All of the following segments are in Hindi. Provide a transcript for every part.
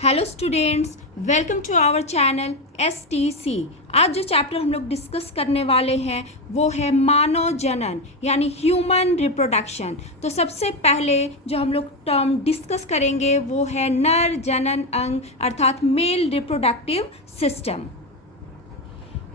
Hello students, welcome to our channel STC। आज जो चैप्टर हम लोग डिस्कस करने वाले हैं वो है मानव जनन यानी ह्यूमन रिप्रोडक्शन। तो सबसे पहले जो हम लोग टर्म डिस्कस करेंगे वो है नर जनन अंग अर्थात male reproductive system.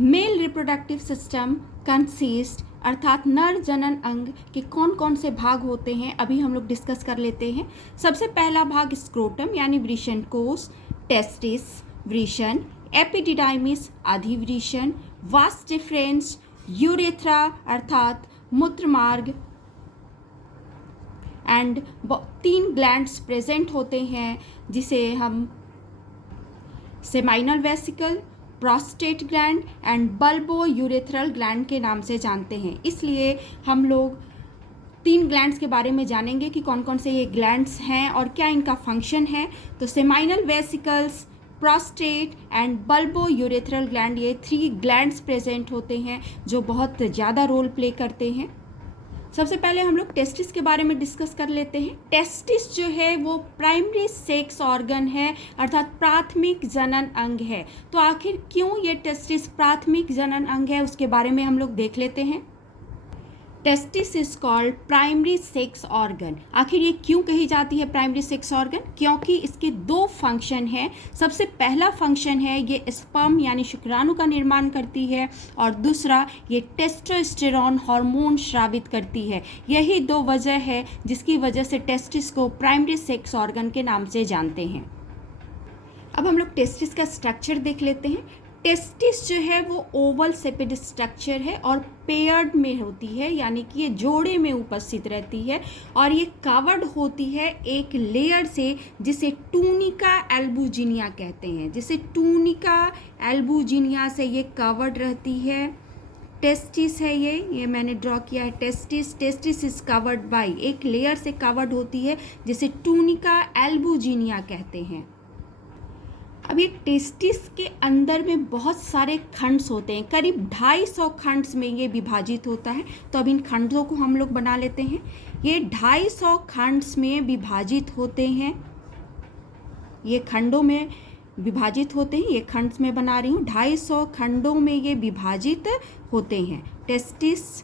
Male reproductive system consist अर्थात नर जनन अंग के कौन कौन से भाग होते हैं अभी हम लोग डिस्कस कर लेते हैं। सबसे पहला भाग स्क्रोटम यानी वृषण कोश, टेस्टिस वृषण, एपिडिडाइमिस अधिवृषण, वास डिफरेंस, यूरेथ्रा अर्थात मूत्रमार्ग एंड 3 ग्लैंड्स प्रेजेंट होते हैं जिसे हम seminal vesicle, prostate gland and bulbo urethral gland के नाम से जानते हैं। इसलिए हम लोग 3 ग्लैंड्स के बारे में जानेंगे कि कौन कौन से ये ग्लैंड्स हैं और क्या इनका फंक्शन है। तो seminal vesicles, prostate and bulbo urethral gland, ये 3 ग्लैंड्स प्रेजेंट होते हैं जो बहुत ज़्यादा रोल प्ले करते हैं। सबसे पहले हम लोग टेस्टिस के बारे में डिस्कस कर लेते हैं। टेस्टिस जो है वो प्राइमरी सेक्स ऑर्गन है अर्थात प्राथमिक जनन अंग है। तो आखिर क्यों ये टेस्टिस प्राथमिक जनन अंग है उसके बारे में हम लोग देख लेते हैं। Testis is called primary sex organ. आखिर ये क्यों कही जाती है प्राइमरी सेक्स ऑर्गन? क्योंकि इसके 2 फंक्शन हैं। सबसे पहला फंक्शन है ये स्पर्म यानी शुक्राणु का निर्माण करती है और दूसरा ये टेस्टोस्टेरोन हार्मोन स्रावित करती है। यही 2 वजह है जिसकी वजह से टेस्टिस को प्राइमरी सेक्स ऑर्गन के नाम से जानते हैं। अब हम लोग टेस्टिस का स्ट्रक्चर देख लेते हैं। टेस्टिस जो है वो ओवल शेपेड स्ट्रक्चर है और पेयर्ड में होती है यानी कि ये जोड़े में उपस्थित रहती है और ये कवर्ड होती है एक लेयर से जिसे टूनिका एल्बुजिनिया कहते हैं। जिसे टूनिका एल्बुजिनिया से ये कवर्ड रहती है। टेस्टिस है ये मैंने ड्रॉ किया है। टेस्टिस इज कवर्ड बाय, एक लेयर से कवर्ड होती है जिसे टूनिका एल्बुजिनिया कहते हैं। अब ये टेस्टिस के अंदर में बहुत सारे खंड्स होते हैं, करीब 250 खंड्स में ये विभाजित होता है। तो अब इन खंडों को हम लोग बना लेते हैं। ये 250 खंड्स में विभाजित होते हैं, ये खंडों में विभाजित होते हैं। ये खंड्स में बना रही हूँ, 250 खंडों में ये विभाजित होते हैं टेस्टिस।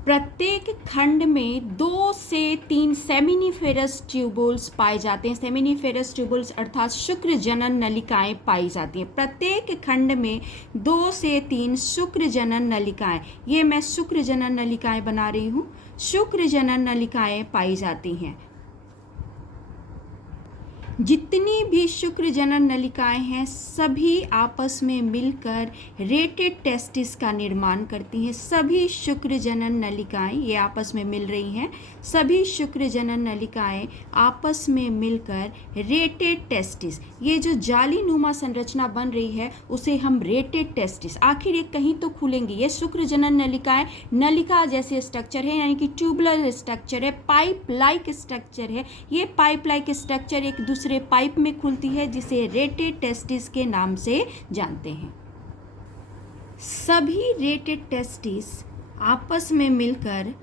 प्रत्येक खंड में 2 से 3 सेमिनिफेरस ट्यूबुल्स पाए जाते हैं। सेमिनिफेरस ट्यूबुल्स अर्थात शुक्र जनन नलिकाएं पाई जाती हैं। प्रत्येक खंड में 2 से 3 शुक्र जनन नलिकाएं, ये मैं शुक्र जनन नलिकाएं बना रही हूँ, शुक्र जनन नलिकाएं पाई जाती हैं। जितनी भी शुक्र जनन नलिकाएं हैं सभी आपस में मिलकर रेटेड टेस्टिस का निर्माण करती हैं। सभी शुक्र जनन नलिकाएं ये आपस में मिल रही हैं। सभी शुक्र जनन नलिकाएं आपस में मिलकर रेटेड टेस्टिस, ये जो जाली नुमा संरचना बन रही है उसे हम रेटेड टेस्टिस, आखिर ये कहीं तो खुलेंगी। ये शुक्र जनन नलिकाएं नलिका जैसे स्ट्रक्चर है यानी कि ट्यूबुलर स्ट्रक्चर है, पाइप लाइक स्ट्रक्चर है। ये पाइप लाइक स्ट्रक्चर एक दूसरे पाइप में खुलती है जिसे रेटेड टेस्टिस के नाम से जानते हैं। सभी रेटेड टेस्टिस आपस में मिलकर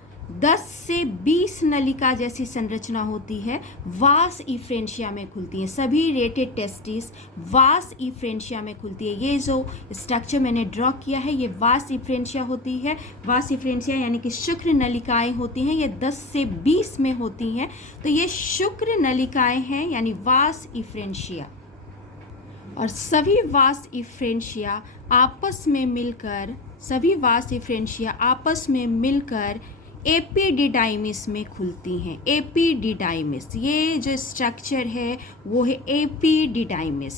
10 से 20 नलिका जैसी संरचना होती है, वास इफ्रेंशिया में खुलती है। सभी रेटेड टेस्टिस वास इफ्रेंशिया में खुलती है। ये जो स्ट्रक्चर मैंने ड्रॉ किया है ये वास इफ्रेंशिया होती है। वास इफ्रेंशिया यानी कि शुक्र नलिकाएं होती हैं, ये 10 से 20 में होती हैं। तो ये शुक्र नलिकाएं हैं यानी वास इफ्रेंशिया। और सभी वास इफ्रेंशिया आपस में मिलकर एपिडिडाइमिस में खुलती हैं। एपिडिडाइमिस, ये जो स्ट्रक्चर है वो है एपिडिडाइमिस।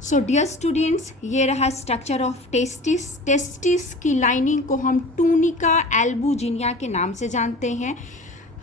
सो डियर स्टूडेंट्स, ये रहा स्ट्रक्चर ऑफ टेस्टिस। टेस्टिस की लाइनिंग को हम टूनिका एल्बुजिनिया के नाम से जानते हैं।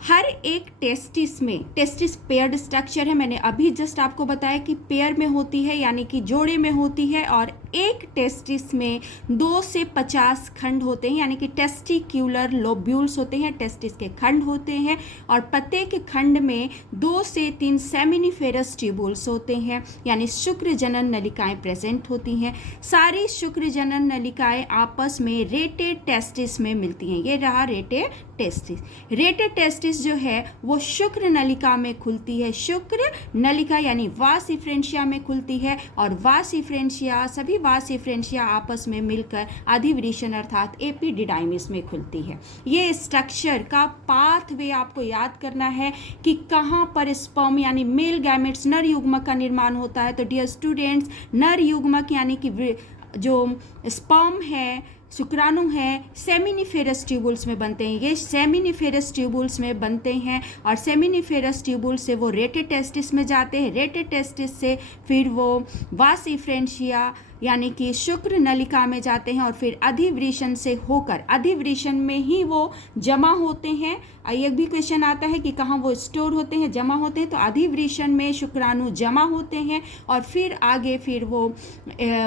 हर एक टेस्टिस पेयर्ड स्ट्रक्चर है। मैंने अभी जस्ट आपको बताया कि पेयर में होती है यानी कि जोड़े में होती है और एक टेस्टिस में 2 से 50 खंड होते हैं यानी कि टेस्टिक्यूलर लोब्यूल्स होते हैं, टेस्टिस के खंड होते हैं और प्रत्येक खंड में 2 से 3 सेमिनिफेरस ट्यूबुल्स होते हैं यानी शुक्र जनन नलिकाएं प्रेजेंट होती हैं। सारी शुक्र जनन नलिकाएं आपस में रेटेड टेस्टिस में मिलती हैं। ये रहा रेटेड टेस्टिस। रेटेड टेस्टिस जो है वो शुक्र नलिका में खुलती है, शुक्र नलिका यानी वास इफ्रेंशिया में खुलती है, और वास इफ्रेंशिया, सभी वास इफ्रेंशिया आपस में मिलकर अधिवृषण अर्थात एपिडिडाइमिस में खुलती है। ये स्ट्रक्चर का पाथवे आपको याद करना है कि कहाँ पर स्पर्म यानी मेल गैमेट्स नर युग्मक का निर्माण होता है। तो डियर स्टूडेंट्स, नर युग्मक यानी कि जो स्पर्म है, शुक्राणु हैं, सेमिनिफेरस ट्यूबुल्स में बनते हैं। ये सेमिनिफेरस ट्यूबुल्स में बनते हैं और सेमिनिफेरस ट्यूबुल से वो रेटेड टेस्टिस में जाते हैं। रेटेड टेस्टिस से फिर वो वास इफ्रेंशिया यानी कि शुक्र नलिका में जाते हैं और फिर अधिवृषण से होकर अधिवृषण में ही वो जमा होते हैं। एक भी क्वेश्चन आता है कि कहाँ वो स्टोर होते हैं, जमा होते हैं, तो अधिवृषण में शुक्राणु जमा होते हैं और फिर आगे फिर वो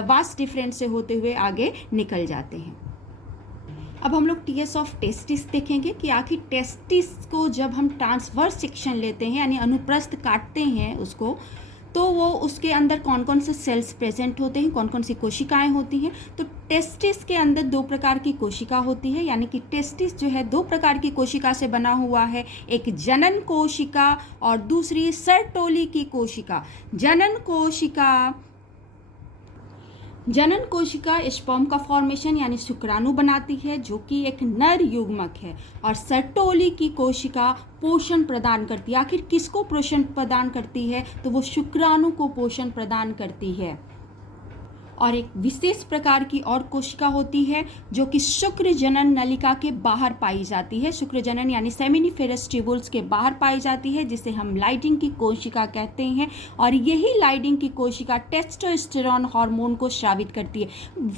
वास डिफरेंस से होते हुए आगे निकल जाते हैं। अब हम लोग टीएस ऑफ टेस्टिस देखेंगे कि आखिर टेस्टिस को जब हम ट्रांसवर्स सेक्शन लेते हैं यानी अनुप्रस्थ काटते हैं उसको, तो वो उसके अंदर कौन कौन से सेल्स प्रेजेंट होते हैं, कौन कौन सी कोशिकाएं होती हैं। तो टेस्टिस के अंदर 2 प्रकार की कोशिका होती है, यानी कि टेस्टिस जो है 2 प्रकार की कोशिका से बना हुआ है, एक जनन कोशिका और दूसरी सर्टोली की कोशिका। जनन कोशिका स्पर्म का फॉर्मेशन यानी शुक्राणु बनाती है जो कि एक नर युग्मक है, और सर्टोली की कोशिका पोषण प्रदान करती है। आखिर किसको पोषण प्रदान करती है? तो वो शुक्राणु को पोषण प्रदान करती है। और एक विशेष प्रकार की और कोशिका होती है जो कि शुक्र जनन नलिका के बाहर पाई जाती है। शुक्र जनन यानी सेमिनिफेरस ट्यूबुल्स के बाहर पाई जाती है, जिसे हम लाइडिंग की कोशिका कहते हैं। और यही लाइडिंग की कोशिका टेस्टोस्टेरोन हार्मोन को स्रावित करती है।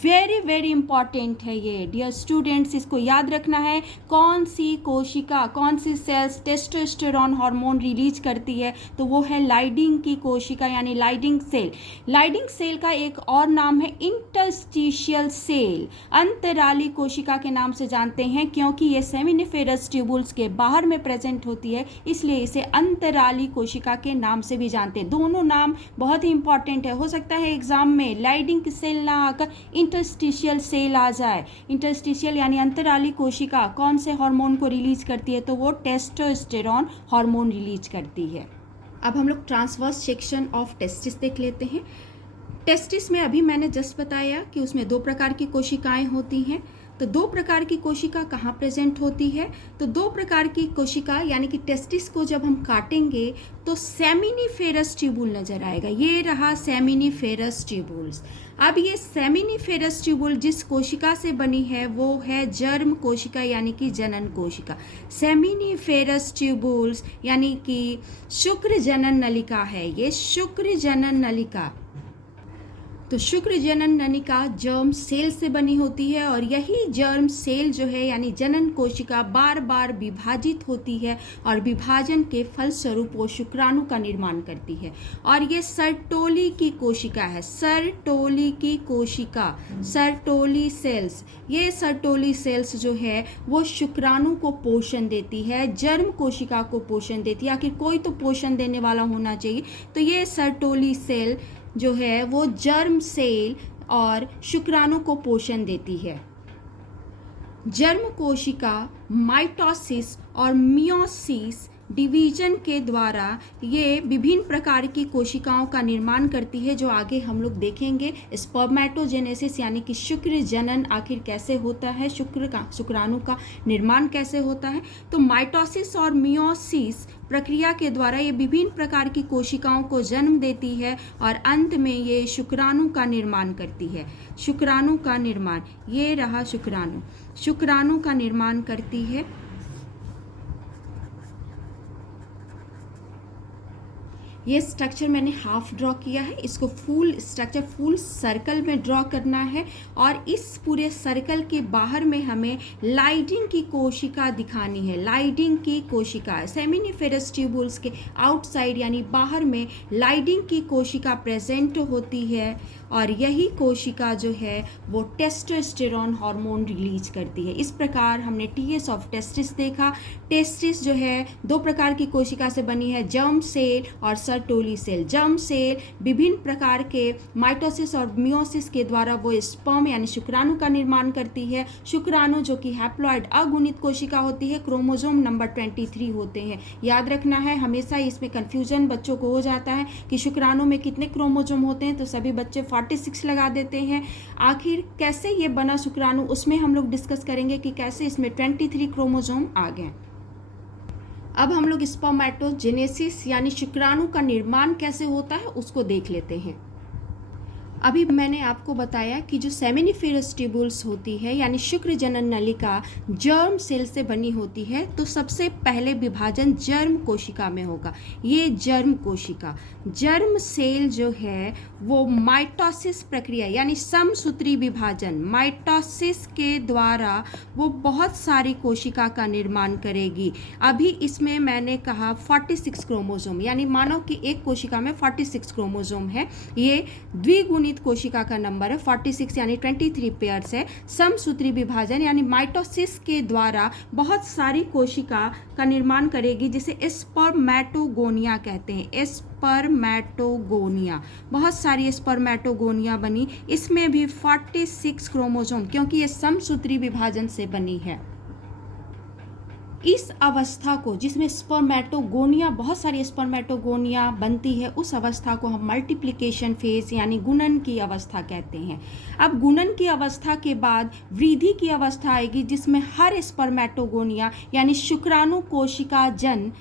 वेरी वेरी इंपॉर्टेंट है ये डियर स्टूडेंट्स, इसको याद रखना है। कौन सी कोशिका, कौन सी सेल्स टेस्टोस्टेरोन हार्मोन रिलीज करती है? तो वो है लाइडिंग की कोशिका यानी लाइडिंग सेल। लाइडिंग सेल का एक और नाम है इंटरस्टिशियल सेल। अंतराली कोशिका के नाम से जानते हैं क्योंकि ये सेमिनिफेरस ट्यूबुल्स के बाहर में प्रेजेंट होती है, इसलिए इसे अंतराली कोशिका के नाम से भी जानते हैं। दोनों नाम बहुत ही इंपॉर्टेंट है। हो सकता है एग्जाम में लाइडिंग सेल ना आकर इंटरस्टिशियल सेल आ जाए। इंटरस्टिशियल यानी अंतराली कोशिका कौन से हार्मोन को रिलीज करती है? तो वो टेस्टोस्टेरोन हार्मोन रिलीज करती है। अब हम लोग ट्रांसवर्स सेक्शन ऑफ टेस्टिस देख लेते हैं। टेस्टिस में अभी मैंने जस्ट बताया कि उसमें 2 प्रकार की कोशिकाएं होती हैं। तो 2 प्रकार की कोशिका कहाँ प्रेजेंट होती है? तो 2 प्रकार की कोशिका यानी कि टेस्टिस को जब हम काटेंगे तो सेमिनिफेरस ट्यूबुल नजर आएगा। ये रहा सेमिनिफेरस ट्यूबुल्स। अब ये सेमिनिफेरस ट्यूबुल जिस कोशिका से बनी है वो है जर्म कोशिका यानी कि जनन कोशिका। सेमिनिफेरस ट्यूबुल्स यानी कि शुक्र जनन नलिका है, ये शुक्र जनन नलिका। तो शुक्र जनन नलिका जर्म सेल से बनी होती है और यही जर्म सेल जो है यानी जनन कोशिका बार बार विभाजित होती है और विभाजन के फलस्वरूप वो शुक्राणु का निर्माण करती है। और ये सर्टोली की कोशिका है, सर्टोली की कोशिका, सर्टोली सेल्स। ये सर्टोली सेल्स जो है वो शुक्राणु को पोषण देती है, जर्म कोशिका को पोषण देती है। आखिर कोई तो पोषण देने वाला होना चाहिए, तो ये सर्टोली सेल जो है वो जर्म सेल और शुक्राणु को पोषण देती है। जर्म कोशिका माइटोसिस और मियोसिस डिवीजन के द्वारा ये विभिन्न प्रकार की कोशिकाओं का निर्माण करती है, जो आगे हम लोग देखेंगे। स्पर्मेटोजेनेसिस यानी कि शुक्र जनन आखिर कैसे होता है, शुक्राणु का निर्माण कैसे होता है। तो माइटोसिस और मियोसिस प्रक्रिया के द्वारा ये विभिन्न प्रकार की कोशिकाओं को जन्म देती है और अंत में ये शुक्राणु का निर्माण करती है। शुक्राणु का निर्माण, ये रहा शुक्राणु, शुक्राणु का निर्माण करती है। ये स्ट्रक्चर मैंने हाफ ड्रॉ किया है, इसको फुल स्ट्रक्चर फुल सर्कल में ड्रॉ करना है और इस पूरे सर्कल के बाहर में हमें लाइडिंग की कोशिका दिखानी है। लाइडिंग की कोशिका सेमिनिफेरस ट्यूबुल्स के आउटसाइड यानी बाहर में लाइडिंग की कोशिका प्रेजेंट होती है और यही कोशिका जो है वो टेस्टोस्टेरोन हार्मोन रिलीज करती है। इस प्रकार हमने टीएस ऑफ टेस्टिस देखा। टेस्टिस जो है 2 प्रकार की कोशिका से बनी है, जर्म सेल और सर्टोली सेल। जर्म सेल विभिन्न प्रकार के माइटोसिस और मियोसिस के द्वारा वो स्पर्म यानी शुक्राणु का निर्माण करती है। शुक्राणु जो कि हैप्लॉइड अगुणित कोशिका होती है, क्रोमोसोम नंबर 23 होते हैं। याद रखना है, हमेशा इसमें कन्फ्यूजन बच्चों को हो जाता है कि शुक्राणु में कितने क्रोमोसोम होते हैं, तो सभी बच्चे 46 लगा देते हैं। आखिर कैसे ये बना शुक्राणु, उसमें हम लोग डिस्कस करेंगे कि कैसे इसमें 23 क्रोमोसोम आ गए। अब हम लोग स्पर्मेटोजेनेसिस यानी शुक्राणु का निर्माण कैसे होता है उसको देख लेते हैं। अभी मैंने आपको बताया कि जो सेमिनिफेरस ट्यूबुल्स होती है यानी शुक्र जनन नलिका जर्म सेल से बनी होती है, तो सबसे पहले विभाजन जर्म कोशिका में होगा। ये जर्म कोशिका, जर्म सेल जो है वो माइटोसिस प्रक्रिया यानी समसूत्री विभाजन, माइटोसिस के द्वारा वो बहुत सारी कोशिका का निर्माण करेगी। अभी इसमें मैंने कहा 46 क्रोमोसोम, यानी मानो कि एक कोशिका में 46 क्रोमोसोम है। ये द्विगुणित कोशिका का नंबर है 46 यानी 23 पेयर्स है। समसूत्री विभाजन यानी माइटोसिस के द्वारा बहुत सारी कोशिका का निर्माण करेगी, जिसे स्पर्मेटोगोनिया कहते हैं। स्पर्मेटोगोनिया, बहुत सारी स्पर्मेटोगोनिया बनी। इसमें भी 46 क्रोमोसोम, क्योंकि ये समसूत्री विभाजन से बनी है। इस अवस्था को, जिसमें स्पर्मेटोगोनिया, बहुत सारी स्पर्मेटोगोनिया बनती है, उस अवस्था को हम मल्टीप्लिकेशन फेज यानी गुणन की अवस्था कहते हैं। अब गुणन की अवस्था के बाद वृद्धि की अवस्था आएगी, जिसमें हर स्पर्मेटोगोनिया यानी शुक्राणु कोशिका जन,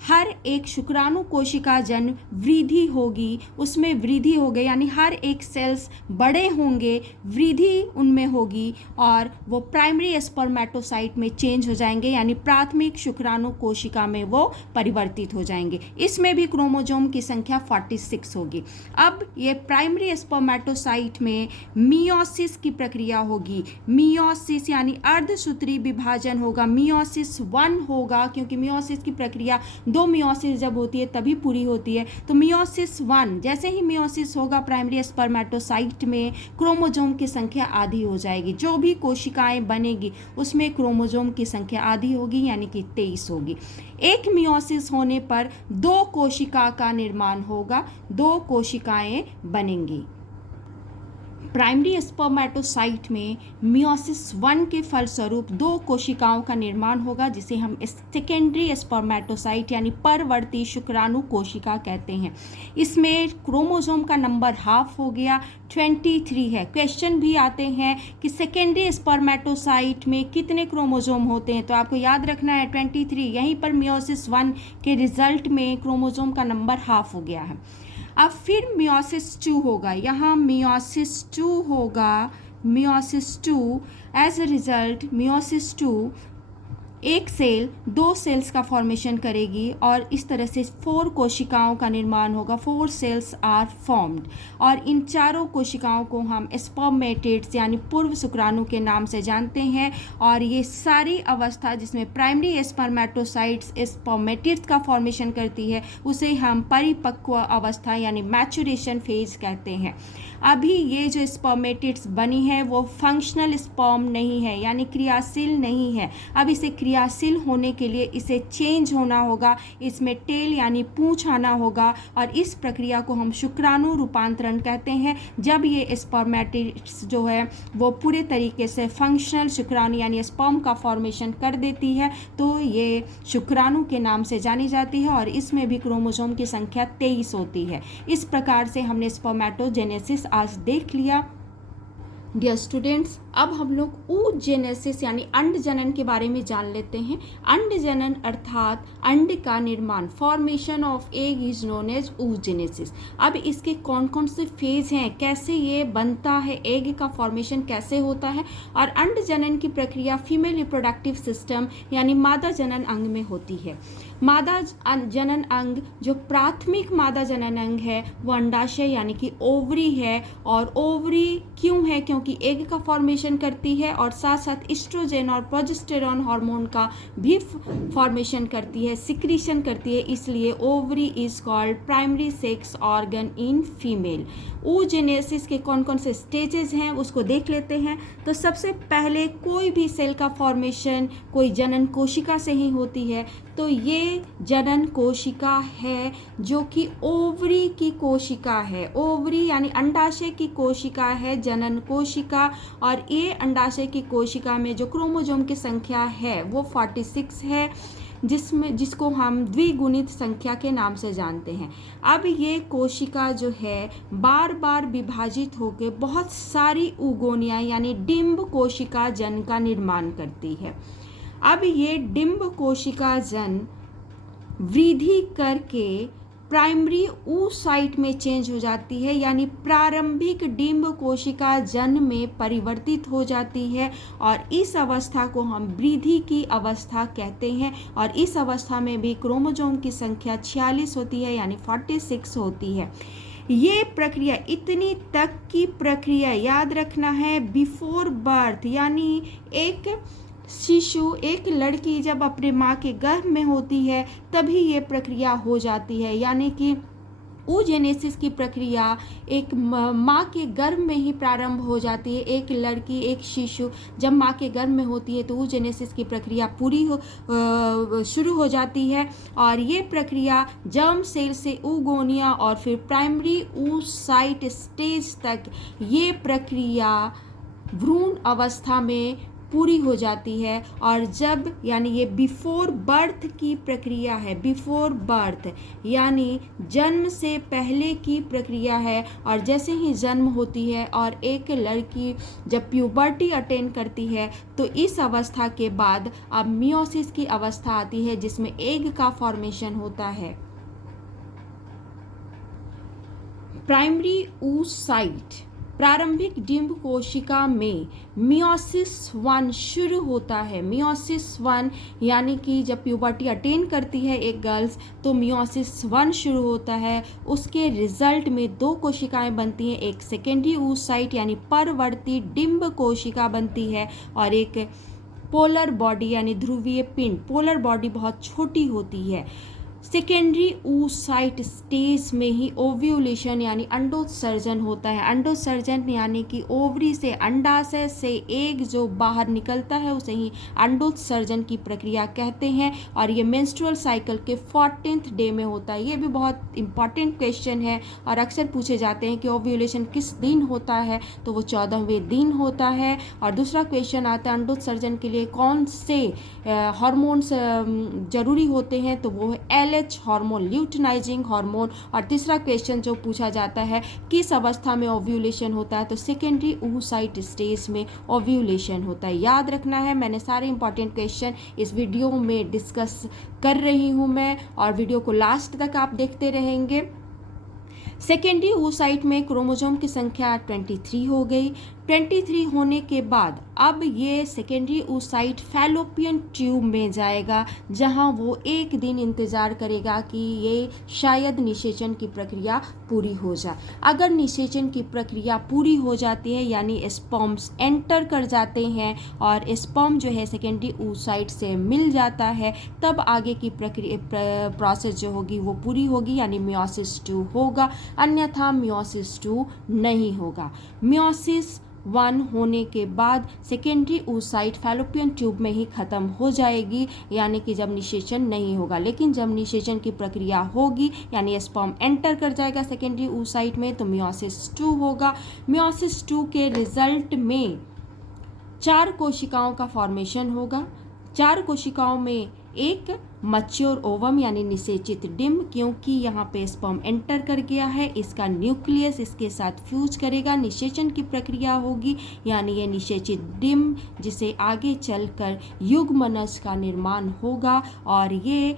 हर एक शुक्राणु कोशिका जन वृद्धि होगी, उसमें वृद्धि हो गई यानी हर एक सेल्स बड़े होंगे, वृद्धि उनमें होगी और वो प्राइमरी स्पर्मेटोसाइट में चेंज हो जाएंगे, यानी प्राथमिक शुक्राणु कोशिका में वो परिवर्तित हो जाएंगे। इसमें भी क्रोमोसोम की संख्या 46 होगी। अब ये प्राइमरी स्पर्मेटोसाइट में मियोसिस की प्रक्रिया होगी। मियोसिस यानी अर्धसूत्री विभाजन होगा, मियोसिस 1 होगा, क्योंकि मियोसिस की प्रक्रिया 2 मियोसिस जब होती है तभी पूरी होती है। तो मियोसिस 1, जैसे ही मियोसिस होगा प्राइमरी स्पर्मेटोसाइट में क्रोमोसोम की संख्या आधी हो जाएगी। जो भी कोशिकाएं बनेगी उसमें क्रोमोसोम की संख्या आधी होगी, यानी कि 23 होगी। एक मियोसिस होने पर 2 कोशिका का निर्माण होगा, 2 कोशिकाएं बनेंगी। प्राइमरी स्पर्मेटोसाइट में मियोसिस 1 के फलस्वरूप 2 कोशिकाओं का निर्माण होगा, जिसे हम सेकेंडरी स्पर्मेटोसाइट यानी परवर्ती शुक्राणु कोशिका कहते हैं। इसमें क्रोमोसोम का नंबर हाफ हो गया, 23 है। क्वेश्चन भी आते हैं कि सेकेंडरी स्पर्मेटोसाइट में कितने क्रोमोसोम होते हैं, तो आपको याद रखना है 23। यहीं पर मियोसिस 1 के रिजल्ट में क्रोमोसोम का नंबर हाफ हो गया है। अब फिर मियोसिस 2 होगा, यहाँ मियोसिस 2 होगा, meiosis 2 as a result meiosis 2 एक सेल 2 सेल्स का फॉर्मेशन करेगी और इस तरह से 4 कोशिकाओं का निर्माण होगा। 4 सेल्स आर फॉर्म्ड और इन चारों कोशिकाओं को हम स्पर्मेटेड्स यानी पूर्व शुक्राणु के नाम से जानते हैं। और ये सारी अवस्था जिसमें प्राइमरी स्पर्मेटोसाइट्स स्पर्मेटेड्स का फॉर्मेशन करती है, उसे हम परिपक्व अवस्था यानी मैचुरेशन फेज कहते हैं। अभी ये जो स्पर्मेटेड्स बनी है वो फंक्शनल स्पर्म नहीं है, यानी क्रियाशील नहीं है। अब इसे क्रियाशील होने के लिए इसे चेंज होना होगा, इसमें टेल यानी पूंछ आना होगा और इस प्रक्रिया को हम शुक्राणु रूपांतरण कहते हैं। जब ये स्पर्मेटेड्स जो है वो पूरे तरीके से फंक्शनल शुक्राणु यानी स्पर्म का फॉर्मेशन कर देती है, तो ये शुक्राणु के नाम से जानी जाती है और इसमें भी क्रोमोसोम की संख्या 23 होती है। इस प्रकार से हमने स्पर्मेटोजेनेसिस आज देख लिया। डियर स्टूडेंट्स, अब हम लोग oogenesis यानी अंड जनन के बारे में जान लेते हैं। अंड जनन अर्थात अंड का निर्माण, formation of egg is known as oogenesis। अब इसके कौन कौन से फेज हैं, कैसे ये बनता है, एग का फॉर्मेशन कैसे होता है, और अंड जनन की प्रक्रिया फीमेल रिप्रोडक्टिव सिस्टम यानी मादा जनन अंग में होती है। मादा जनन अंग जो प्राथमिक मादा जनन अंग है वो अंडाशय यानी कि ओवरी है। और ओवरी क्यों है, क्योंकि एग का फॉर्मेशन फॉर्मेशन करती है और साथ साथ एस्ट्रोजन और प्रोजेस्टेरॉन हार्मोन का भी फॉर्मेशन करती है, सिक्रीशन करती है। इसलिए ovary is called primary sex organ in female. oogenesis के कौन कौन से स्टेजेस हैं उसको देख लेते हैं। तो सबसे पहले कोई भी सेल का फॉर्मेशन कोई जनन कोशिका से ही होती है। तो ये जनन कोशिका है जो कि ओवरी की कोशिका है। ओवरी यानी अंडाशय की कोशिका है जनन कोशिका, और ये अंडाशय की कोशिका में जो क्रोमोसोम की संख्या है वो 46 है, जिसको हम द्विगुणित संख्या के नाम से जानते हैं। अब ये कोशिका जो है बार बार विभाजित होकर बहुत सारी उगोनिया यानी डिंब कोशिका जन का निर्माण करती है। अब ये डिंब कोशिका जन वृद्धि करके प्राइमरी oocyte में चेंज हो जाती है, यानी प्रारंभिक डिंब कोशिका जन में परिवर्तित हो जाती है, और इस अवस्था को हम वृद्धि की अवस्था कहते हैं। और इस अवस्था में भी क्रोमोसोम की संख्या 46 होती है यानी 46 होती है। ये प्रक्रिया, इतनी तक की प्रक्रिया याद रखना है बिफोर बर्थ, यानी एक शिशु, एक लड़की जब अपने माँ के गर्भ में होती है तभी ये प्रक्रिया हो जाती है। यानी कि oogenesis की प्रक्रिया एक माँ के गर्भ में ही प्रारंभ हो जाती है। एक लड़की, एक शिशु जब माँ के गर्भ में होती है तो oogenesis की प्रक्रिया शुरू हो जाती है, और ये प्रक्रिया जर्म सेल से oogonia और फिर प्राइमरी oocyte स्टेज तक ये प्रक्रिया भ्रूण अवस्था में पूरी हो जाती है। और जब, यानी ये बिफोर बर्थ की प्रक्रिया है, बिफोर बर्थ यानी जन्म से पहले की प्रक्रिया है। और जैसे ही जन्म होती है और एक लड़की जब प्यूबर्टी अटेन करती है तो इस अवस्था के बाद अब मियोसिस की अवस्था आती है जिसमें एग का फॉर्मेशन होता है। प्राइमरी oocyte प्रारंभिक डिंब कोशिका में मियोसिस 1 शुरू होता है। मियोसिस 1 यानी कि जब प्यूबर्टी अटेन करती है एक गर्ल्स तो मियोसिस 1 शुरू होता है। उसके रिजल्ट में 2 कोशिकाएं बनती हैं, एक सेकेंडरी oocyte यानी परवर्ती डिंब कोशिका बनती है, और एक पोलर बॉडी यानी ध्रुवीय पिंड। पोलर बॉडी बहुत छोटी होती है। सेकेंडरी oocyte स्टेज में ही ओव्यूलेशन यानी अंडोत्सर्जन होता है। अंडोत्सर्जन यानी कि ओवरी से, अंडाशय से एग जो बाहर निकलता है उसे ही अंडोत्सर्जन की प्रक्रिया कहते हैं, और ये मेंस्ट्रुअल साइकिल के 14th डे में होता है। ये भी बहुत इंपॉर्टेंट क्वेश्चन है और अक्सर पूछे जाते हैं कि ओव्यूलेशन किस दिन होता है, तो वो 14वें दिन होता है। और दूसरा क्वेश्चन आता है अंडोत्सर्जन के लिए कौन से हार्मोन्स जरूरी होते हैं, तो वो है LH हार्मोन, ल्यूटिनाइजिंग हार्मोन। और तीसरा क्वेश्चन जो पूछा जाता है किस अवस्था में ओव्यूलेशन होता है, तो सेकेंडरी oocyte स्टेज में ओव्यूलेशन होता है। याद रखना है, मैंने सारे इंपॉर्टेंट क्वेश्चन इस वीडियो में डिस्कस कर रही हूँ मैं, और वीडियो को लास्ट तक आप देखते रहेंगे। सेकेंडरी oocyte में क्रोमोसोम की संख्या 23 हो गई। 23 होने के बाद अब ये सेकेंडरी oocyte फैलोपियन ट्यूब में जाएगा, जहां वो एक दिन इंतज़ार करेगा कि ये शायद निषेचन की प्रक्रिया पूरी हो जाए। अगर निषेचन की प्रक्रिया पूरी हो जाती है यानी स्पर्म्स एंटर कर जाते हैं और स्पर्म जो है सेकेंडरी oocyte से मिल जाता है, तब आगे की प्रक्रिया प्रोसेस जो होगी वो पूरी होगी, यानी मियोसिस 2 होगा, अन्यथा मियोसिस 2 नहीं होगा। मियोसिस 1 होने के बाद सेकेंडरी oocyte फैलोपियन ट्यूब में ही ख़त्म हो जाएगी, यानी कि जब निषेचन नहीं होगा। लेकिन जब निषेचन की प्रक्रिया होगी यानी स्पर्म एंटर कर जाएगा सेकेंडरी oocyte में, तो मियोसिस 2 होगा। मियोसिस 2 के रिजल्ट में 4 कोशिकाओं का फॉर्मेशन होगा। 4 कोशिकाओं में एक मैच्योर ओवम यानी निषेचित डिंब, क्योंकि यहाँ पे स्पर्म एंटर कर गया है, इसका न्यूक्लियस इसके साथ फ्यूज करेगा, निषेचन की प्रक्रिया होगी, यानी ये निषेचित डिंब जिसे आगे चलकर युग्मनज का निर्माण होगा। और ये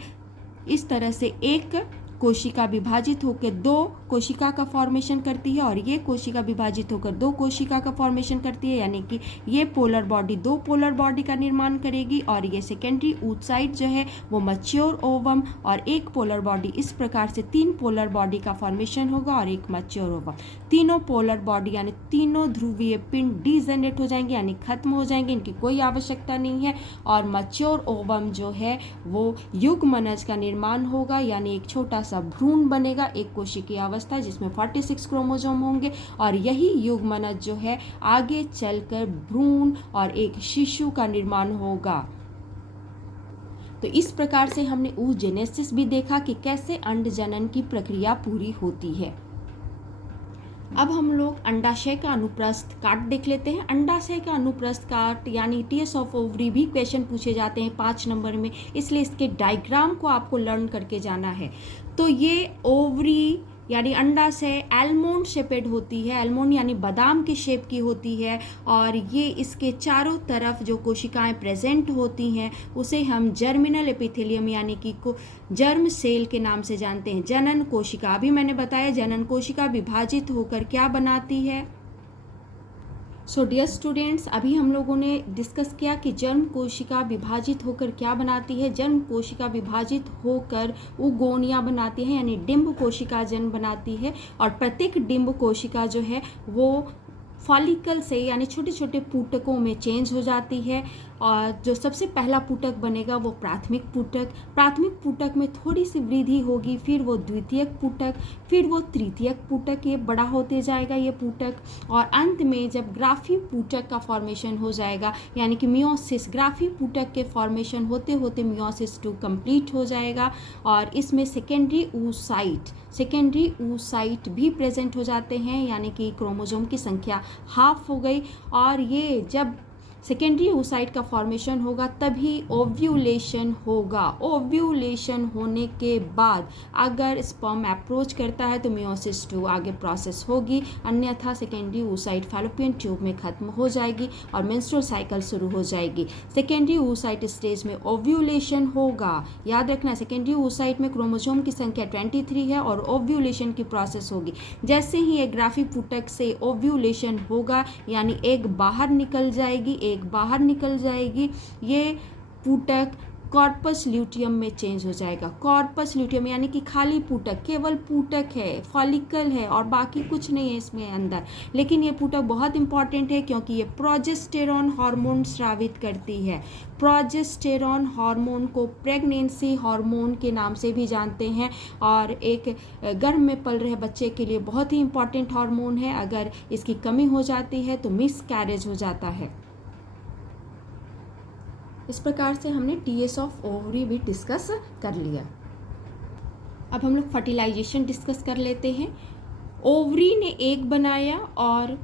इस तरह से एक कोशिका विभाजित होकर दो कोशिका का फॉर्मेशन करती है और ये कोशिका विभाजित होकर दो कोशिका का फॉर्मेशन करती है, यानी कि ये पोलर बॉडी दो पोलर बॉडी का निर्माण करेगी और ये सेकेंडरी oocyte जो है वो मैच्योर ओवम और एक पोलर बॉडी, इस प्रकार से तीन पोलर बॉडी का फॉर्मेशन होगा और एक मैच्योर ओवम। तीनों पोलर बॉडी यानी तीनों ध्रुवीय पिंड डीजेनरेट हो जाएंगे यानी खत्म हो जाएंगे, इनकी कोई आवश्यकता नहीं है। और मैच्योर ओवम जो है वो युग्मनज का निर्माण होगा यानी एक छोटा सा भ्रूण बनेगा, एक कोशिकीय अवस्था जिसमें 46 क्रोमोसोम होंगे और यही युग्मनज जो है आगे चलकर भ्रूण और एक शिशु का निर्माण होगा। तो इस प्रकार से हमने oogenesis भी देखा कि कैसे अंड जनन की प्रक्रिया पूरी होती है। अब हम लोग अंडाशय का अनुप्रस्थ काट देख लेते हैं। अंडाशय का अनुप्रस्थ काट यानी टीएस ऑफ ओवरी भी क्वेश्चन पूछे जाते हैं 5 नंबर में, इसलिए इसके डायग्राम को आपको लर्न करके जाना है। तो ये ओवरी यानी अंडाशय एलमोंड शेपेड होती है, एलमोंड यानी बादाम की शेप की होती है और ये इसके चारों तरफ जो कोशिकाएं प्रेजेंट होती हैं उसे हम जर्मिनल एपिथेलियम यानी कि जर्म सेल के नाम से जानते हैं। जनन कोशिका, अभी मैंने बताया जनन कोशिका विभाजित होकर क्या बनाती है। सो डियर स्टूडेंट्स, अभी हम लोगों ने डिस्कस किया कि जर्म कोशिका विभाजित होकर क्या बनाती है। जर्म कोशिका विभाजित होकर उगोनिया बनाती है यानी डिंब कोशिका जन्म बनाती है और प्रत्येक डिंब कोशिका जो है वो फॉलिकल से यानी छोटे छोटे पुटकों में चेंज हो जाती है और जो सबसे पहला पुटक बनेगा वो प्राथमिक पुटक, प्राथमिक पुटक में थोड़ी सी वृद्धि होगी, फिर वो द्वितीयक पुटक, फिर वो तृतीयक पुटक, ये बड़ा होते जाएगा ये पुटक और अंत में जब ग्राफी पुटक का फॉर्मेशन हो जाएगा यानी कि मियोसिस, ग्राफी पुटक के फॉर्मेशन होते होते मियोसिस 2 कंप्लीट हो जाएगा और इसमें सेकेंडरी oocyte भी प्रेजेंट हो जाते हैं यानी कि क्रोमोसोम की संख्या हाफ हो गई और ये जब सेकेंडरी oocyte का फॉर्मेशन होगा तभी ओव्यूलेशन होगा। ओव्यूलेशन होने के बाद अगर स्पर्म अप्रोच करता है तो मियोसिस 2 आगे प्रोसेस होगी, अन्यथा सेकेंडरी oocyte फैलोपियन ट्यूब में खत्म हो जाएगी और मेंस्ट्रुअल साइकिल शुरू हो जाएगी। सेकेंडरी oocyte स्टेज में ओव्यूलेशन होगा, याद रखना सेकेंडरी oocyte में क्रोमोसोम की संख्या 23 है और ओव्यूलेशन की प्रोसेस होगी। जैसे ही एक ग्राफी पुटक से ओव्यूलेशन होगा यानी एग बाहर निकल जाएगी, ये पुटक कॉर्पस ल्यूटियम में चेंज हो जाएगा। कॉर्पस ल्यूटियम यानी कि खाली पुटक, केवल पुटक है, फॉलिकल है और बाकी कुछ नहीं है इसमें अंदर, लेकिन ये पुटक बहुत इंपॉर्टेंट है क्योंकि ये प्रोजेस्टेरॉन हार्मोन स्रावित करती है। प्रोजेस्टेरॉन हार्मोन को प्रेगनेंसी हार्मोन के नाम से भी जानते हैं और एक गर्भ में पल रहे बच्चे के लिए बहुत ही इंपॉर्टेंट हार्मोन है। अगर इसकी कमी हो जाती है तो मिसकैरेज हो जाता है। इस प्रकार से हमने टीएस ऑफ ओवरी भी डिस्कस कर लिया। अब हम लोग फर्टिलाइजेशन डिस्कस कर लेते हैं। ओवरी ने एग बनाया और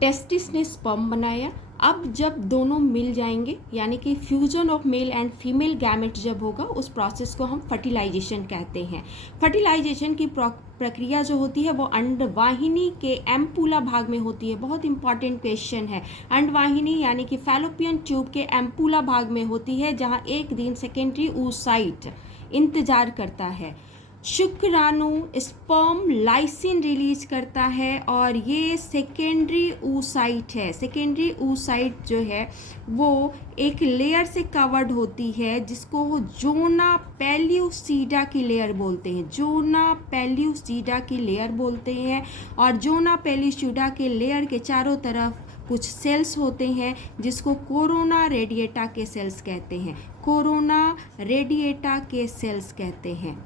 टेस्टिस ने स्पर्म बनाया। अब जब दोनों मिल जाएंगे यानी कि fusion of male and female gamete जब होगा उस प्रोसेस को हम फर्टिलाइजेशन कहते हैं। फर्टिलाइजेशन की प्रक्रिया जो होती है वो अंडवाहिनी के एम्पुला भाग में होती है। बहुत इंपॉर्टेंट क्वेश्चन है। अंडवाहिनी यानी कि फैलोपियन ट्यूब के एम्पुला भाग में होती है जहाँ एक दिन सेकेंडरी oocyte इंतजार करता है। शुक्राणु स्पर्म लाइसिन रिलीज करता है और ये सेकेंडरी oocyte है। सेकेंडरी oocyte जो है वो एक लेयर से कवर्ड होती है जिसको वो जोना पेल्यूसिडा की लेयर बोलते हैं। जोना पेल्यूसिडा की लेयर बोलते हैं और जोना पेल्यूसिडा के लेयर के चारों तरफ कुछ सेल्स होते हैं जिसको कोरोना रेडिएटा के सेल्स कहते हैं। कोरोना रेडिएटा के सेल्स कहते हैं।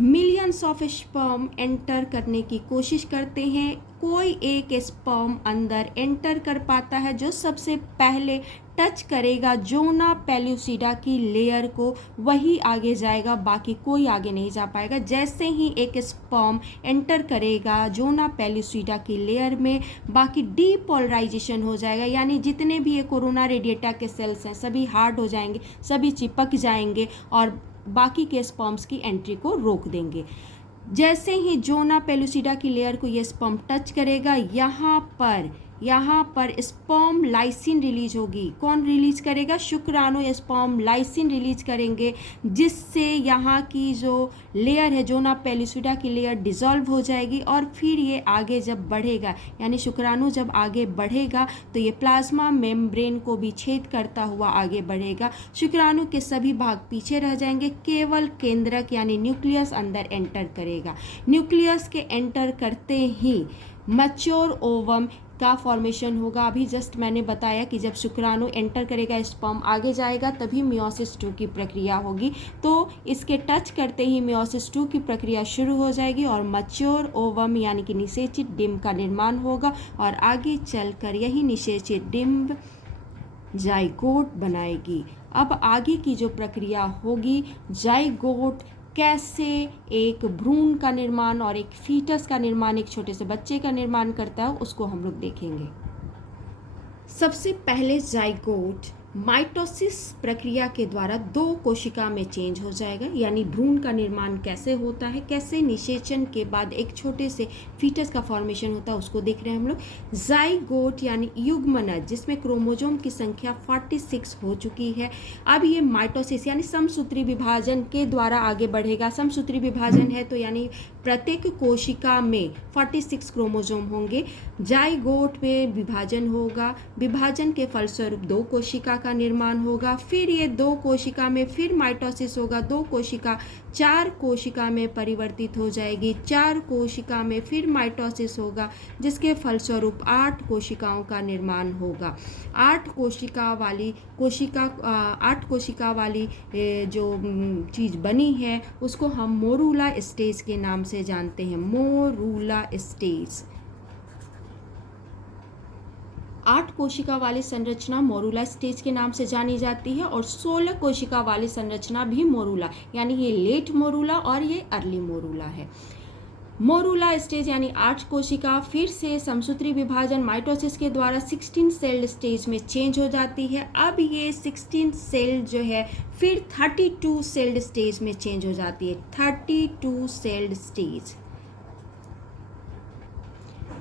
मिलियंस ऑफ स्पर्म एंटर करने की कोशिश करते हैं। कोई एक स्पर्म अंदर एंटर कर पाता है जो सबसे पहले टच करेगा जोना पेल्यूसिडा की लेयर को, वही आगे जाएगा, बाकी कोई आगे नहीं जा पाएगा। जैसे ही एक स्पर्म एंटर करेगा जोना पेल्यूसिडा की लेयर में, बाकी डीपोलराइजेशन हो जाएगा यानी जितने भी ये कोरोना रेडिएटा के सेल्स हैं सभी हार्ड हो जाएंगे, सभी चिपक जाएंगे और बाकी के स्पर्म्स की एंट्री को रोक देंगे। जैसे ही जोना पेल्यूसिडा की लेयर को ये स्पर्म टच करेगा यहाँ पर यहाँ पर स्पर्म लाइसिन रिलीज होगी। कौन रिलीज करेगा? शुक्राणु स्पर्म लाइसिन रिलीज करेंगे, जिससे यहाँ की जो लेयर है जोना पेलिसुडा की लेयर डिसॉल्व हो जाएगी और फिर ये आगे जब बढ़ेगा, यानी शुक्राणु जब आगे बढ़ेगा तो ये प्लाज्मा मेम्ब्रेन को भी छेद करता हुआ आगे बढ़ेगा। शुक्राणु के सभी भाग पीछे रह जाएंगे, केवल केंद्रक यानी न्यूक्लियस अंदर एंटर करेगा। न्यूक्लियस के एंटर करते ही मैच्योर ओवम का फॉर्मेशन होगा। अभी जस्ट मैंने बताया कि जब शुक्राणु एंटर करेगा, स्पर्म आगे जाएगा, तभी मियोसिस 2 की प्रक्रिया होगी। तो इसके टच करते ही मियोसिस 2 की प्रक्रिया शुरू हो जाएगी और मैच्योर ओवम यानी कि निषेचित डिंब का निर्माण होगा और आगे चलकर यही निषेचित डिंब जाइगोट बनाएगी। अब आगे की जो प्रक्रिया होगी, जाइगोट कैसे एक भ्रूण का निर्माण और एक फीटस का निर्माण, एक छोटे से बच्चे का निर्माण करता है, उसको हम लोग देखेंगे। सबसे पहले जाइगोट माइटोसिस प्रक्रिया के द्वारा 2 कोशिका में चेंज हो जाएगा। यानी भ्रूण का निर्माण कैसे होता है, कैसे निषेचन के बाद एक छोटे से फीटस का फॉर्मेशन होता है, उसको देख रहे हैं हम लोग। जाइगोट यानी युग्मनज, जिसमें क्रोमोजोम की संख्या 46 हो चुकी है। अब ये माइटोसिस यानी समसूत्री विभाजन के द्वारा आगे बढ़ेगा। समसूत्री विभाजन है तो यानी प्रत्येक कोशिका में 46 क्रोमोजोम होंगे। जाइगोट में विभाजन होगा, विभाजन के फलस्वरूप 2 कोशिका का निर्माण होगा। फिर ये 2 कोशिका में फिर माइटोसिस होगा, 2 कोशिका 4 कोशिका में परिवर्तित हो जाएगी, 4 कोशिका में फिर माइटोसिस होगा, जिसके फलस्वरूप 8 कोशिकाओं का निर्माण होगा। 8 कोशिका वाली जो चीज़ बनी है उसको हम मोरूला स्टेज के नाम से जानते हैं। मोरूला स्टेज 8 कोशिका वाली संरचना मोरूला स्टेज के नाम से जानी जाती है और 16 कोशिका वाली संरचना भी मोरूला, यानी ये लेट मोरूला और ये अर्ली मोरूला है। मोरूला स्टेज यानी 8 कोशिका फिर से समसूत्री विभाजन माइटोसिस के द्वारा 16 सेल्ड स्टेज में चेंज हो जाती है। अब ये 16 सेल जो है फिर 32 सेल्ड स्टेज में चेंज हो जाती है। 32 सेल्ड स्टेज,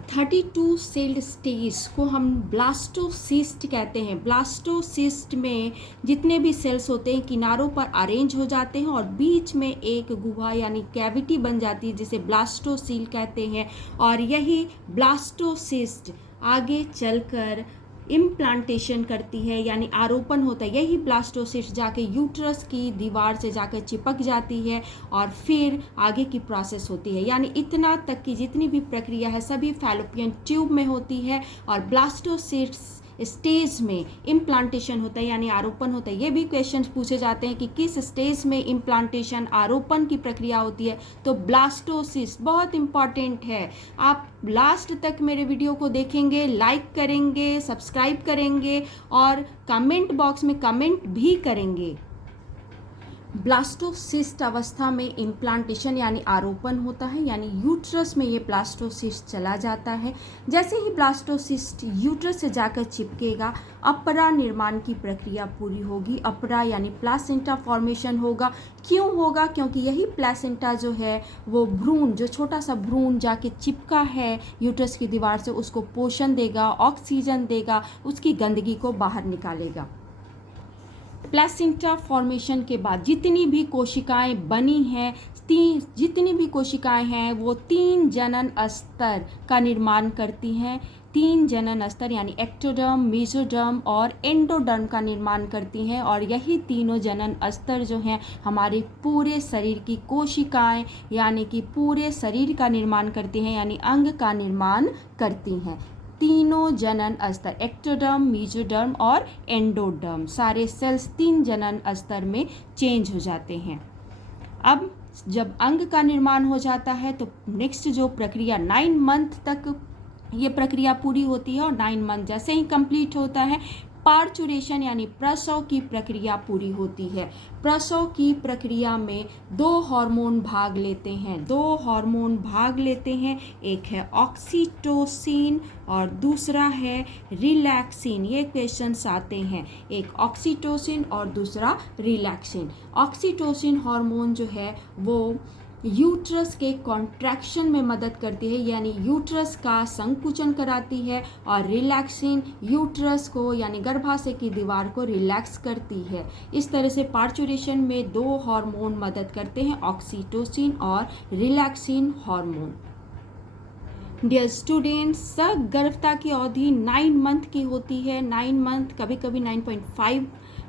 32 सेल्ड स्टेज को हम ब्लास्टोसिस्ट कहते हैं। ब्लास्टोसिस्ट में जितने भी सेल्स होते हैं किनारों पर अरेंज हो जाते हैं और बीच में एक गुहा यानी कैविटी बन जाती है, जिसे ब्लास्टोसील कहते हैं। और यही ब्लास्टोसिस्ट आगे चलकर इम्प्लांटेशन करती है, यानी आरोपण होता है। यही ब्लास्टोसिस्ट जाके यूट्रस की दीवार से जाकर चिपक जाती है और फिर आगे की प्रोसेस होती है। यानी इतना तक की जितनी भी प्रक्रिया है सभी फैलोपियन ट्यूब में होती है और ब्लास्टोसिस्ट स्टेज में इम्प्लांटेशन होता है यानी आरोपण होता है। ये भी क्वेश्चन पूछे जाते हैं कि किस स्टेज में इम्प्लांटेशन आरोपण की प्रक्रिया होती है, तो ब्लास्टोसिस्ट बहुत इंपॉर्टेंट है। आप लास्ट तक मेरे वीडियो को देखेंगे, लाइक करेंगे, सब्सक्राइब करेंगे और कमेंट बॉक्स में कमेंट भी करेंगे। ब्लास्टोसिस्ट अवस्था में इम्प्लांटेशन यानी आरोपण होता है, यानी यूट्रस में ये ब्लास्टोसिस्ट चला जाता है। जैसे ही ब्लास्टोसिस्ट यूट्रस से जाकर चिपकेगा, अपरा निर्माण की प्रक्रिया पूरी होगी। अपरा यानी प्लासेंटा फॉर्मेशन होगा। क्यों होगा? क्योंकि यही प्लासेंटा जो है वो भ्रूण, जो छोटा सा भ्रूण जाके चिपका है यूट्रस की दीवार से, उसको पोषण देगा, ऑक्सीजन देगा, उसकी गंदगी को बाहर निकालेगा। प्लेसेंटा फॉर्मेशन के बाद जितनी भी कोशिकाएं बनी हैं, जितनी भी कोशिकाएं हैं वो 3 जनन स्तर का निर्माण करती हैं। 3 जनन स्तर यानी एक्टोडर्म, मेसोडर्म और एंडोडर्म का निर्माण करती हैं और यही तीनों जनन स्तर जो हैं हमारे पूरे शरीर की कोशिकाएं यानी कि पूरे शरीर का निर्माण करती हैं, यानी अंग का निर्माण करती हैं। तीनों जनन स्तर एक्टोडर्म, मेसोडर्म और एंडोडर्म, सारे सेल्स 3 जनन स्तर में चेंज हो जाते हैं। अब जब अंग का निर्माण हो जाता है तो नेक्स्ट जो प्रक्रिया 9 मंथ तक ये प्रक्रिया पूरी होती है और 9 मंथ जैसे ही कंप्लीट होता है पार्चुरेशन यानी प्रसव की प्रक्रिया पूरी होती है। प्रसव की प्रक्रिया में 2 हार्मोन भाग लेते हैं। 2 हार्मोन भाग लेते हैं, एक है ऑक्सीटोसिन और दूसरा है रिलैक्सिन। ये क्वेश्चंस आते हैं, एक ऑक्सीटोसिन और दूसरा रिलैक्सिन। ऑक्सीटोसिन हार्मोन जो है वो यूट्रस के कॉन्ट्रैक्शन में मदद करती है, यानी यूट्रस का संकुचन कराती है, और रिलैक्सिन यूट्रस को यानी गर्भाशय की दीवार को रिलैक्स करती है। इस तरह से पार्चुरेशन में 2 हार्मोन मदद करते हैं, ऑक्सीटोसिन और रिलैक्सिन हार्मोन। डियर स्टूडेंट्स, गर्भता की अवधि 9 मंथ की होती है, 9 मंथ, कभी कभी 9.5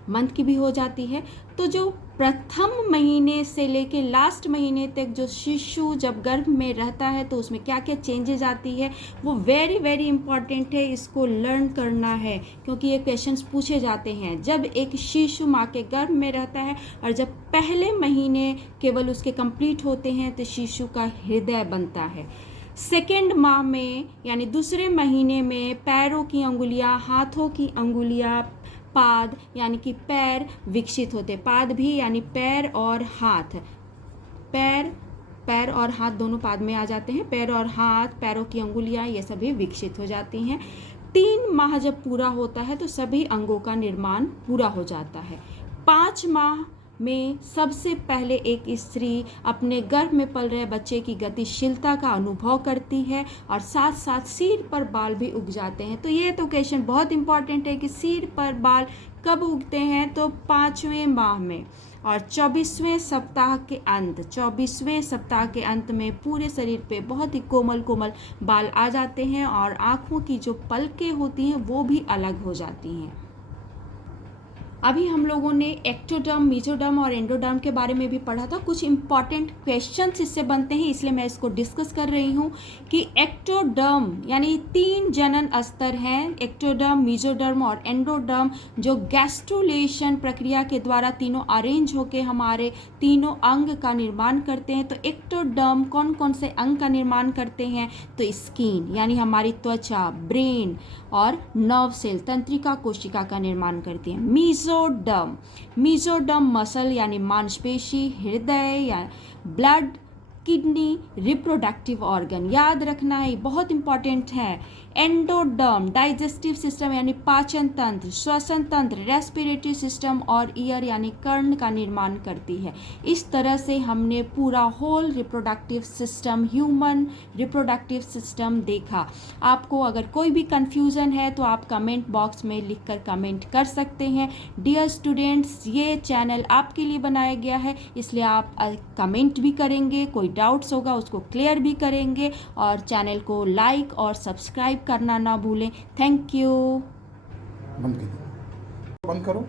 मंथ की भी हो जाती है। तो जो प्रथम महीने से लेके लास्ट महीने तक जो शिशु जब गर्भ में रहता है तो उसमें क्या क्या चेंजेस आती है, वो वेरी वेरी इंपॉर्टेंट है, इसको लर्न करना है, क्योंकि ये क्वेश्चंस पूछे जाते हैं। जब एक शिशु माँ के गर्भ में रहता है और जब पहले महीने केवल उसके कंप्लीट होते हैं तो शिशु का हृदय बनता है। सेकेंड माह में यानी दूसरे महीने में पैरों की अंगुलियां, हाथों की अंगुलियां, पाद यानी कि पैर विकसित होते। पाद भी यानी पैर और हाथ, पैर और हाथ दोनों पाद में आ जाते हैं। पैर और हाथ, पैरों की अंगुलियां, ये सभी विकसित हो जाती हैं। 3 माह जब पूरा होता है तो सभी अंगों का निर्माण पूरा हो जाता है। 5 माह में सबसे पहले एक स्त्री अपने गर्भ में पल रहे बच्चे की गतिशीलता का अनुभव करती है और साथ साथ सिर पर बाल भी उग जाते हैं। तो ये तो क्वेश्चन बहुत इंपॉर्टेंट है कि सिर पर बाल कब उगते हैं, तो 5वें माह में, और 24वें सप्ताह के अंत में पूरे शरीर पे बहुत ही कोमल कोमल बाल आ जाते हैं और आँखों की जो पलकें होती हैं वो भी अलग हो जाती हैं। अभी हम लोगों ने एक्टोडर्म, मेसोडर्म और एंडोडर्म के बारे में भी पढ़ा था। कुछ इंपॉर्टेंट क्वेश्चंस इससे बनते हैं, इसलिए मैं इसको डिस्कस कर रही हूँ कि एक्टोडर्म यानी 3 जनन स्तर हैं, एक्टोडर्म, मेसोडर्म और एंडोडर्म, जो गैस्ट्रुलेशन प्रक्रिया के द्वारा तीनों अरेंज होकर हमारे तीनों अंग का निर्माण करते हैं। तो एक्टोडर्म कौन कौन से अंग का निर्माण करते हैं, तो स्किन यानी हमारी त्वचा, ब्रेन और नर्व सेल, तंत्रिका कोशिका का निर्माण करती हैं। मीजोडर्म मसल यानी मांसपेशी, हृदय या ब्लड, किडनी, रिप्रोडक्टिव ऑर्गन, याद रखना है, बहुत इंपॉर्टेंट है। एंडोडर्म डाइजेस्टिव सिस्टम यानी पाचन तंत्र, श्वसन तंत्र, रेस्पिरेटरी सिस्टम और ईयर यानी कर्ण का निर्माण करती है। इस तरह से हमने पूरा whole reproductive system, human reproductive system देखा। आपको अगर कोई भी कंफ्यूजन है तो आप कमेंट बॉक्स में लिखकर कमेंट कर सकते हैं। डियर स्टूडेंट्स, ये चैनल आपके लिए बनाया गया है, इसलिए आप कमेंट भी करेंगे, कोई डाउट्स होगा उसको क्लियर भी करेंगे, और चैनल को लाइक और सब्सक्राइब करना ना भूलें। Thank you. बंद करो।